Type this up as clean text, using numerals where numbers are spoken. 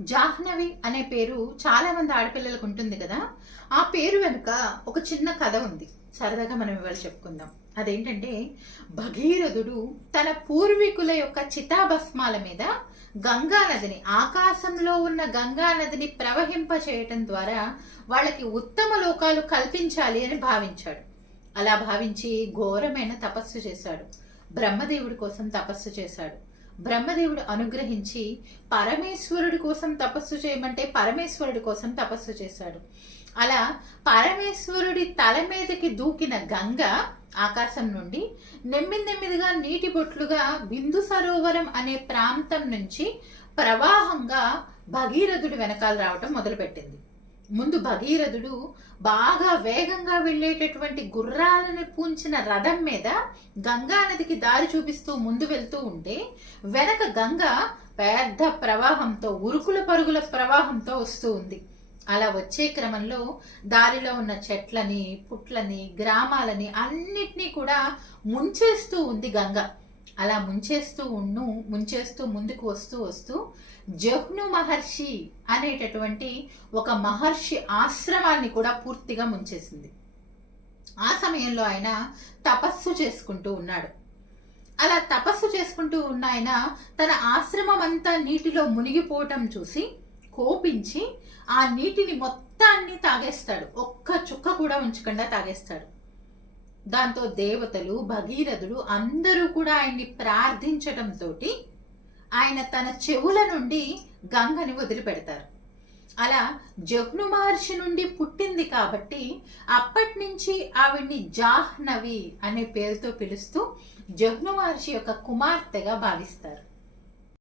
జాహ్నవి అనే పేరు చాలా మంది ఆడపిల్లలకు ఉంటుంది కదా. ఆ పేరు వెనుక ఒక చిన్న కథ ఉంది. సరదాగా మనం ఇవాళ చెప్పుకుందాం. అదేంటంటే, భగీరథుడు తన పూర్వీకుల యొక్క చితాభస్మాల మీద గంగా నదిని, ఆకాశంలో ఉన్న గంగా నదిని ప్రవహింప చేయటం ద్వారా వాళ్ళకి ఉత్తమ లోకాలు కల్పించాలి అని భావించాడు. అలా భావించి ఘోరమైన తపస్సు చేశాడు. బ్రహ్మదేవుడి కోసం తపస్సు చేశాడు. బ్రహ్మదేవుడు అనుగ్రహించి పరమేశ్వరుడి కోసం తపస్సు చేయమంటే పరమేశ్వరుడి కోసం తపస్సు చేశాడు. అలా పరమేశ్వరుడి తల మీదకి దూకిన గంగ ఆకాశం నుండి నెమ్మిదిగా నీటి బొట్లుగా బిందు సరోవరం అనే ప్రాంతం నుంచి ప్రవాహంగా భగీరథుడి వెనకాల రావటం మొదలుపెట్టింది. ముందు భగీరథుడు బాగా వేగంగా వెళ్ళేటటువంటి గుర్రాలను పూంచిన రథం మీద గంగా నదికి దారి చూపిస్తూ ముందు వెళ్తూ ఉంటే, వెనక గంగ పెద్ద ప్రవాహంతో, ఉరుకుల పరుగుల ప్రవాహంతో వస్తూ ఉంది. అలా వచ్చే క్రమంలో దారిలో ఉన్న చెట్లని, పుట్లని, గ్రామాలని అన్నిటినీ కూడా ముంచేస్తూ ఉంది గంగ. అలా ముంచేస్తూ ముందుకు వస్తూ జహ్ను మహర్షి అనేటటువంటి ఒక మహర్షి ఆశ్రమాన్ని కూడా పూర్తిగా ముంచేసింది. ఆ సమయంలో ఆయన తపస్సు చేసుకుంటూ ఉన్నాడు. అలా తపస్సు చేసుకుంటూ ఉన్న ఆయన తన ఆశ్రమం అంతా నీటిలో మునిగిపోవటం చూసి కోపించి ఆ నీటిని మొత్తాన్ని తాగేస్తాడు. ఒక్క చుక్క కూడా ఉంచకుండా తాగేస్తాడు. దాంతో దేవతలు, భగీరథుడు అందరూ కూడా ఆయన్ని ప్రార్థించటంతో ఆయన తన చెవుల నుండి గంగని వదిలిపెడతారు. అలా జహ్ను మహర్షి నుండి పుట్టింది కాబట్టి అప్పటి నుంచి ఆవిడ్ని జాహ్నవి అనే పేరుతో పిలుస్తూ జహ్ను మహర్షి యొక్క కుమార్తెగా భావిస్తారు.